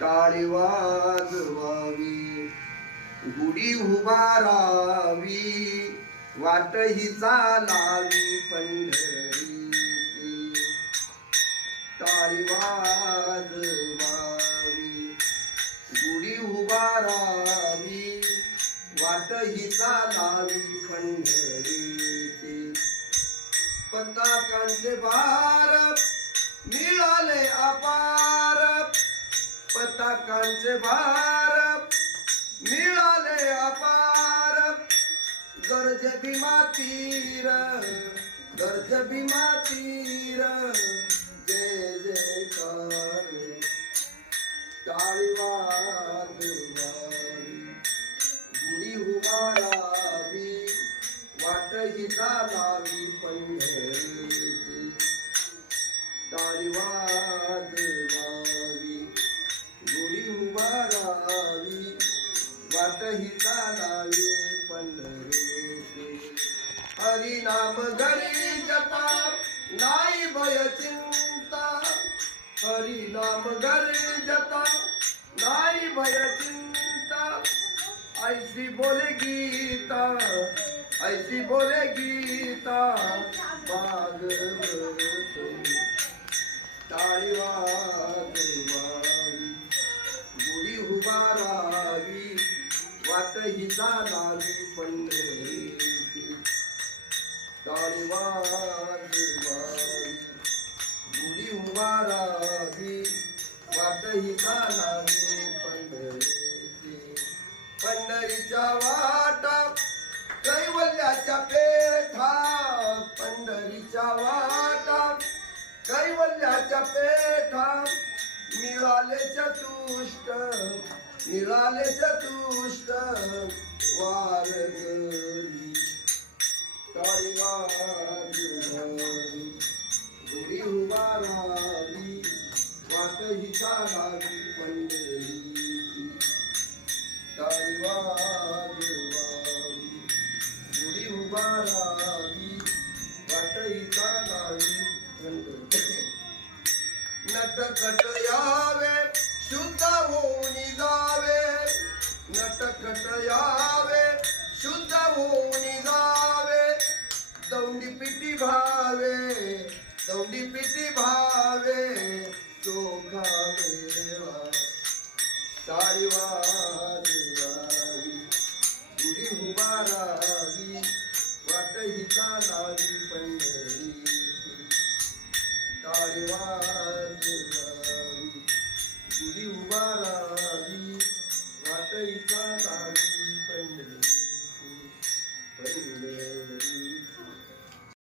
टाळी वाजवावी, गुढी उभारावी, वाट ही चालावी पंढरीची. टाळी वाजवावी, गुढी उभारावी, वाट ही चालावी पंढरीची. पताकांचे भार मिळाले अपार, पताकांचे भार मिळाले अपार. गर्ज भीमा तीर, गर्ज भीमा तीर, जय जयकार. टाळी वाजवावी, गुढी उभारावी, वाट ही चालावी पंढरीची. टाळी वाजवावी, गुढी उभारावी, वाट ही चालावी पंढरीची. हरिनाम घरी जपा, नाही भय चिंता. हरिनाम घरी जपा, नाही भय चिंता. ऐसी बोले गीता, ऐसी बोले गीता भागवत. टाळी वाजवावी, गुढी उभारावी, वाट ही चालावी पंढरीची. टाळी वाजवावी, गुढी उभारावी, वाट ही चालावी पंढरीची. पंढरीच्या वाटा कैवल्याच्या पेठा, पंढरीच्या वाटा कैवल्याच्या पेठा. मिळाले चतुष्ट, मिळाले चतुष्ट वारकरी. टाळी वाजवावी, गुढी उभारावी, वाट ही चालावी पंढरीची. टाळी वाजवावी, गुढी उभारावी, वाट ही चालावी पंढरीची. नटखट यावे, शुद्ध होऊन जावे, नटखट यावे, शुद्ध होऊन जावे. दौंडी पिटी भावे, दौंडी पिटी भावे, चोखा मेळा. टाळी वाजवावी, गुढी उभारावी, वाट ही चालावी पंढरीची. टाळी वाजवावी,